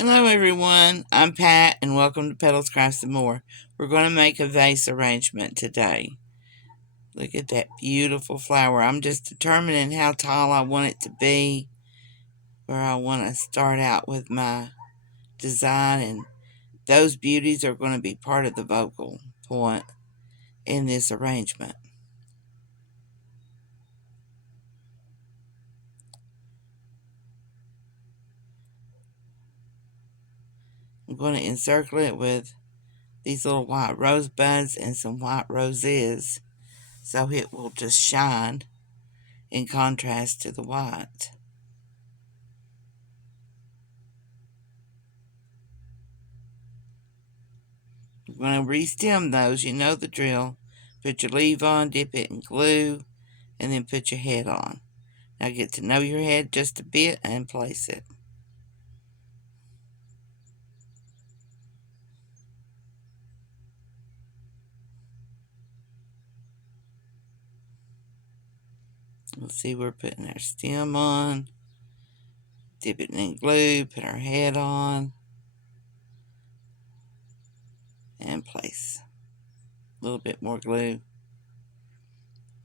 Hello everyone, I'm Pat and welcome to Petals Crafts and More. We're going to make a vase arrangement today. Look at that beautiful flower. I'm just determining how tall I want it to be, where I want to start out with my design, and those beauties are going to be part of the focal point in this arrangement. I'm going to encircle it with these little white rosebuds and some white roses so it will just shine in contrast to the white. We're going to re-stem those. You know the drill. Put your leaf on, dip it in glue, and then put your head on. Now get to know your head just a bit and place it. Let's see, we're putting our stem on, dip it in glue, put our head on, and place. A little bit more glue.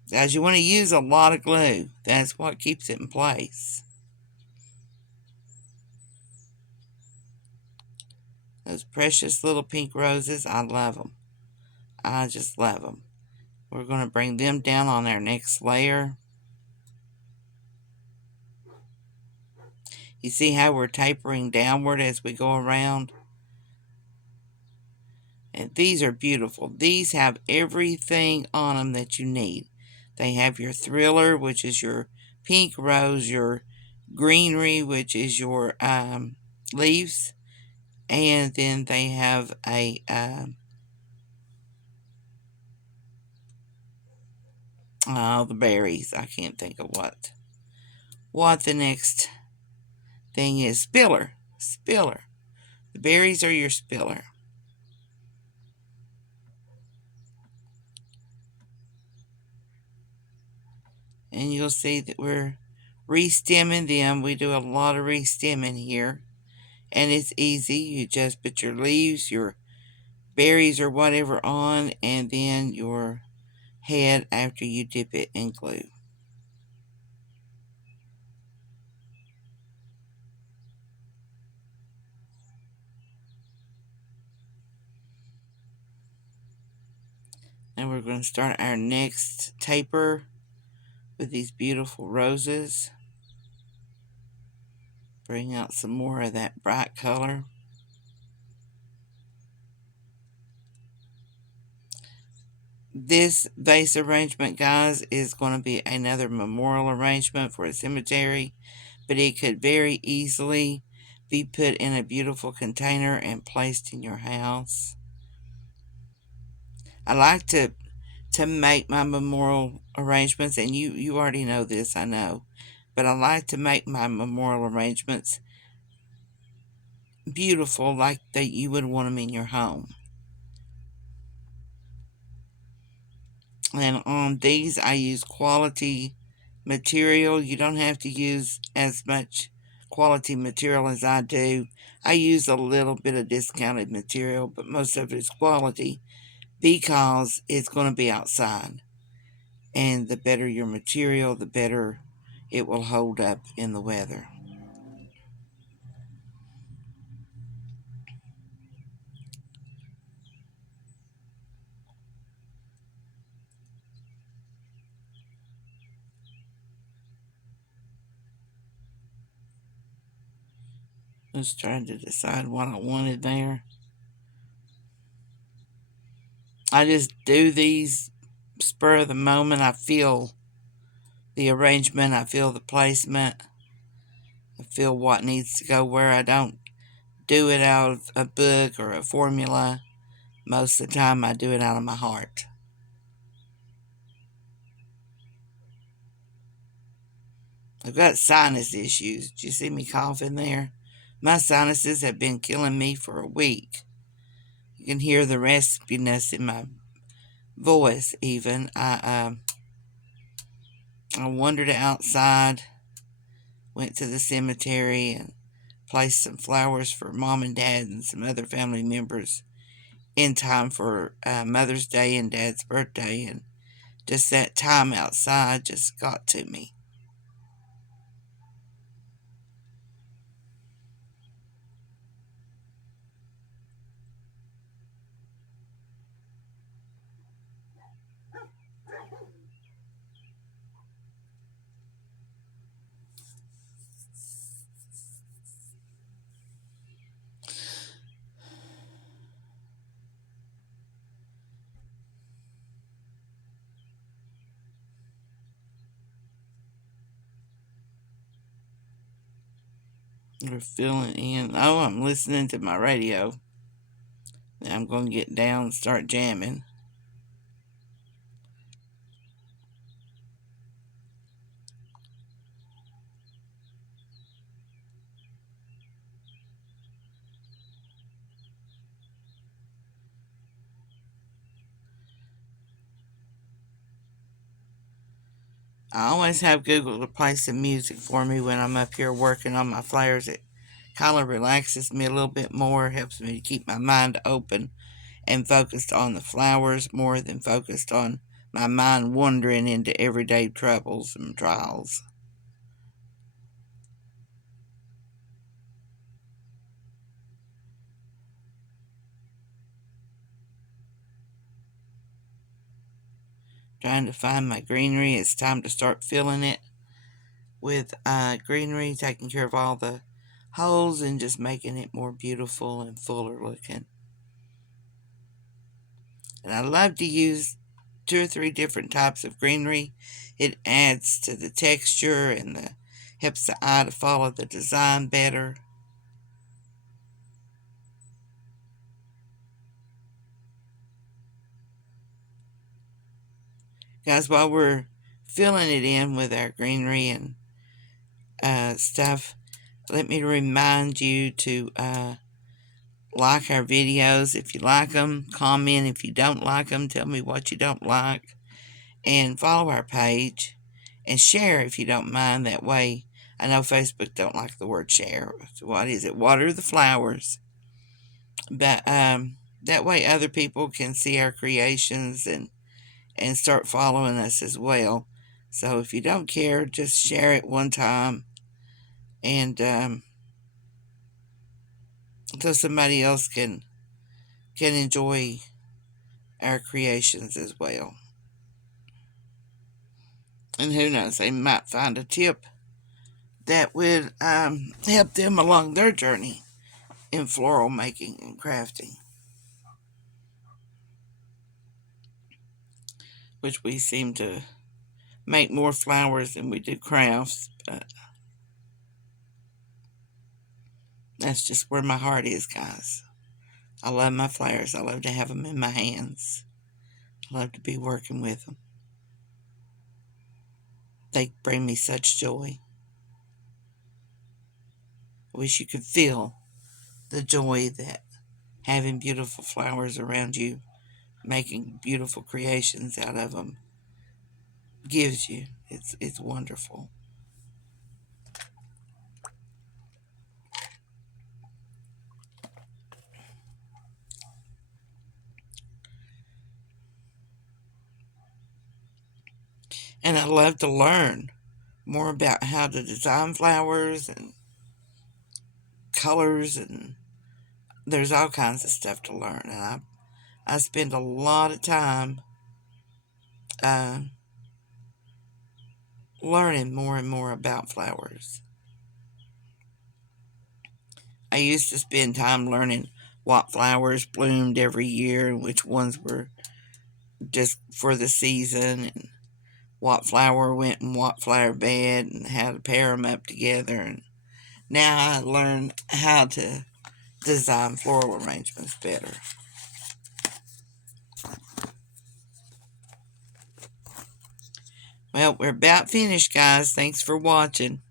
Guys, you want to use a lot of glue. That's what keeps it in place. Those precious little pink roses, I love them. I just love them. We're going to bring them down on our next layer. You see how we're tapering downward as we go around? And these are beautiful. These have everything on them that you need. They have your thriller, which is your pink rose, your greenery, which is your leaves, and then they have a the berries. I can't think of what the next thing is. Spiller. The berries are your spiller. And you'll see that we're re-stemming them. We do a lot of re-stemming here. And it's easy. You just put your leaves, your berries or whatever on, and then your head after you dip it in glue. And we're going to start our next taper with these beautiful roses. Bring out some more of that bright color. This vase arrangement, guys, is going to be another memorial arrangement for a cemetery, but it could very easily be put in a beautiful container and placed in your house. I like to make my memorial arrangements, and you already know this, I know, but I like to make my memorial arrangements beautiful, like that you would want them in your home. And on these, I use quality material. You don't have to use as much quality material as I do. I use a little bit of discounted material, but most of it is quality because it's going to be outside. And the better your material, the better it will hold up in the weather. Just trying to decide what I wanted there. I just do these spur of the moment. I feel the arrangement, I feel the placement, I feel what needs to go where. I don't do it out of a book or a formula. Most of the time, I do it out of my heart. I've got sinus issues. Did you see me coughing there? My sinuses have been killing me for a week. You can hear the raspiness in my voice even. I wandered outside, went to the cemetery, and place some flowers for Mom and Dad and some other family members in time for Mother's Day and Dad's birthday, and just that time outside just got to me. We're filling in. Oh, I'm listening to my radio. Now I'm going to get down and start jamming. I always have Google to play some music for me when I'm up here working on my flowers. It kind of relaxes me a little bit more, helps me to keep my mind open and focused on the flowers more than focused on my mind wandering into everyday troubles and trials. Trying to find my greenery. It's time to start filling it with greenery, taking care of all the holes and just making it more beautiful and fuller looking. And I love to use 2 or 3 different types of greenery. It adds to the texture and helps the eye to follow the design better. Guys, while we're filling it in with our greenery and stuff, let me remind you to like our videos if you like them, comment if you don't like them, tell me what you don't like, and follow our page and share if you don't mind. That way, I know Facebook don't like the word share. So what is it? Water the flowers. But that way other people can see our creations and start following us as well. So if you don't care, just share it one time, and so somebody else can enjoy our creations as well. And who knows, they might find a tip that would help them along their journey in floral making and crafting, which we seem to make more flowers than we do crafts. But that's just where my heart is, guys. I love my flowers. I love to have them in my hands. I love to be working with them. They bring me such joy. I wish you could feel the joy that having beautiful flowers around you, making beautiful creations out of them, gives you. It's wonderful. And I love to learn more about how to design flowers and colors, and there's all kinds of stuff to learn. And I spend a lot of time uh, learning more and more about flowers. I used to spend time learning what flowers bloomed every year and which ones were just for the season, and what flower went in what flower bed and how to pair them up together. And now I learn how to design floral arrangements better. Well, we're about finished, guys. Thanks for watching.